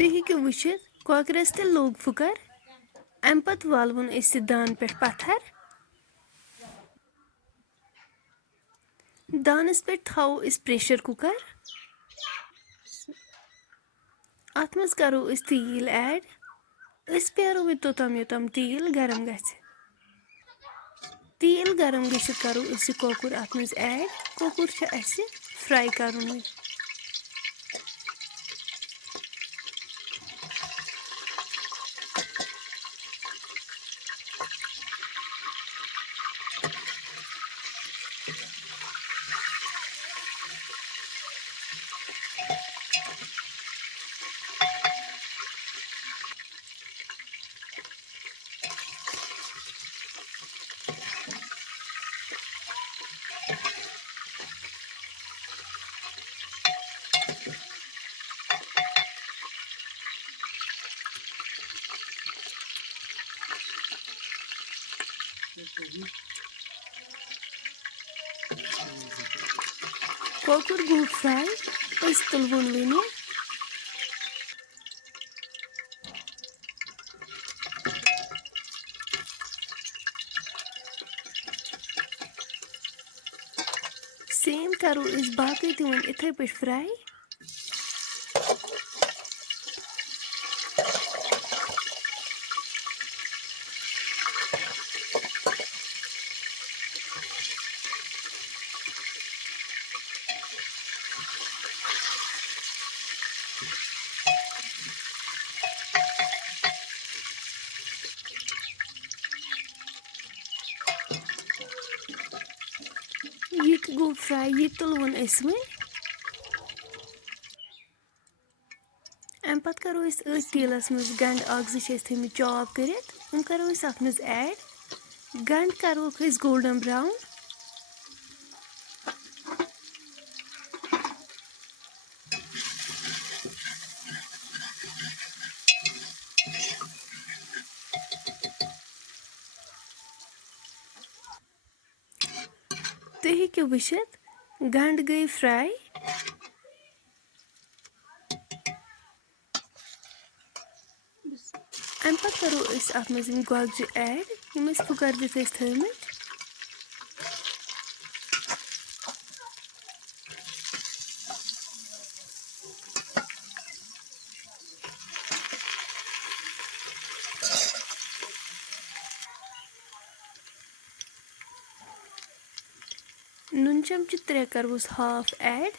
تُہۍ ہیٚکِو وٕچھِتھ کۄکرَس تہِ لوٚگ پھٕکَر. اَمہِ پَتہٕ والوُن أسۍ یہِ دانہٕ پٮ۪ٹھ پَتھر. دانَس پٮ۪ٹھ تھاوو أسۍ پریشر کُکر. اَتھ منٛز کَرو أسۍ تیٖل ایڈ. أسۍ پیارو یہِ توٚتام یوٚتام تیٖل گرم گژھِ. تیٖل گرم گٔژھِتھ کَرو أسۍ یہِ کۄکُر اَتھ منٛز ایڈ. کۄکُر چھُ اَسہِ فرٛاے کَرُن وۄنۍ. کۄکُر گوٚو فرٛاے. أسۍ تُلوُن وۄنۍ. سیم کَرو أسۍ باقٕے تہِ وۄنۍ یِتھَے پٲٹھۍ فرٛاے. یہِ تہِ گوٚو فرٛاے. یہِ تُلوُن أسۍ وۄنۍ. اَمہِ پَتہٕ کَرو أسۍ أتھۍ تیٖلَس منٛز گَنٛڈٕ اَکھ زٕ چھِ أسۍ تھٲیمٕتۍ چاپ کٔرِتھ. یِم کَرو أسۍ اَتھ منٛز ایڈ. گَنٛڈٕ کَرہوکھ أسۍ گولڈَن برٛاوُن. تُہۍ ہیٚکِو وٕچھِتھ گَنٛڈٕ گٔے فرٛاے. اَمہِ پَتہٕ کَرو أسۍ اَتھ منٛز یِم گۄگجہِ ایڈ یِم أسۍ پھٕکَر دِتھ ٲسۍ تھٲیمٕتۍ. نُن چمچہٕ 3 کَرہوس ہاف ایڈ.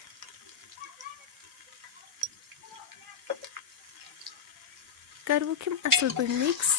کَرہوکھ یِم اَصٕل پٲٹھۍ مِکس.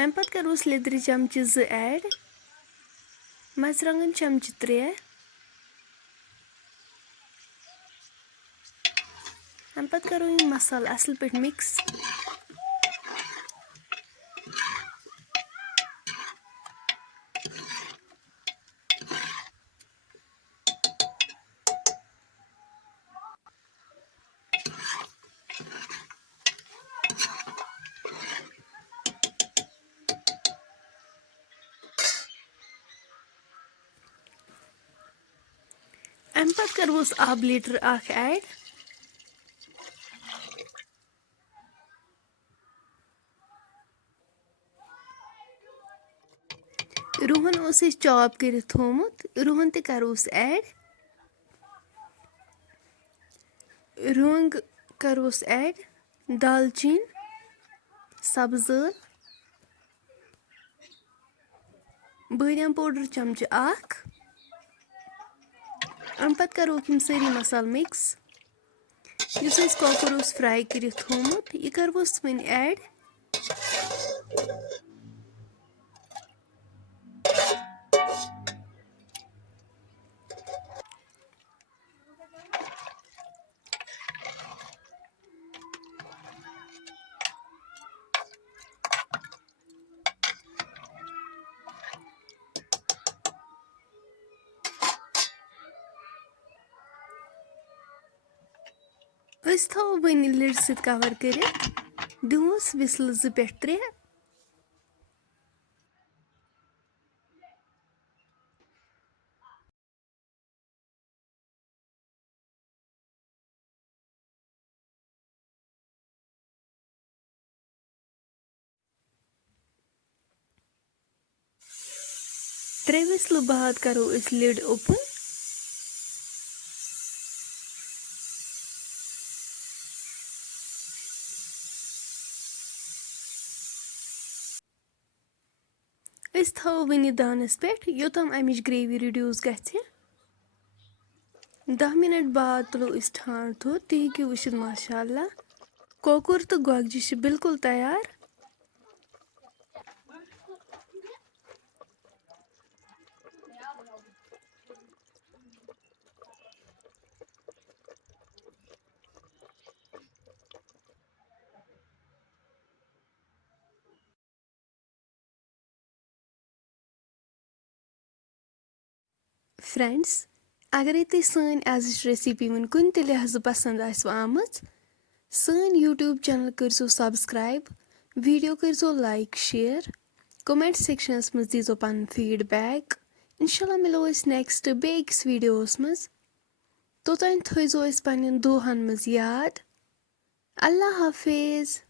اَمہِ پَتہٕ کَرہوس لیٚدرِ چمچہٕ 2 ایڈ. مرژٕوانٛگن چمچہٕ 3. اَمہِ پَتہٕ کَرو یِم مصالہٕ اَصٕل پٲٹھۍ مِکس. اَمہِ پَتہٕ کَرہوس آبہٕ لیٖٹر 1 ایڈ. رُہن اوس اَسہِ چاپ کٔرِتھ تھومُت. رُہن تہِ کَروس ایڈ. رۄنٛگ کَروس ایڈ. دالچیٖن سبٕز ٲل. بٲدیان پوڈر چمچہٕ 1. اَمہِ پَتہٕ کَروکھ یِم سٲری مصالہٕ مِکس. یُس أسۍ کۄکُر اوس فرٛاے کٔرِتھ تھوٚومُت یہِ کَرو أسۍ وۄنۍ ایڈ. أسۍ تھاوو وۄنۍ یہِ لِڈ سۭتۍ کَور کٔرِتھ دِمہوس وِسلہٕ 2 پٮ۪ٹھ 3. ترٛےٚ وِسلہٕ بعد کَرو أسۍ لِڈ اوپن. أسۍ تھاوو وۄنۍ یہِ دانَس پٮ۪ٹھ یوٚتام اَمِچ گرٛیوی رِڈیوٗس گژھِ. 10 مِنٹ بعد تُلو أسۍ ٹھانٛڈ تھوٚد تُہۍ ہیٚکِو وٕچھِتھ ماشاء اللہ کۄکُر تہٕ گۄگجہِ چھِ بِلکُل تیار. فرٛٮ۪نٛڈٕس اگرے تُہۍ سٲنۍ آزٕچ ریسِپی وۄنۍ کُنہِ تہِ لحاظہٕ پسنٛد آسِوٕ آمٕژ سٲنۍ یوٗٹیوٗب چینل کٔرۍزیو سبسکرایب ویٖڈیو کٔرۍزیو لایک شیر کومٮ۪نٹ سیکشنس منٛز دیٖزیو پنُن فیٖڈبیک. انشاء اللہ مِلو أسۍ نیکسٹ بیٚیہِ أکِس ویٖڈیووَس منٛز. توٚتانۍ تھٲیزیو أسۍ پننٮ۪ن دُہن منٛز یاد. اللہ حافظ.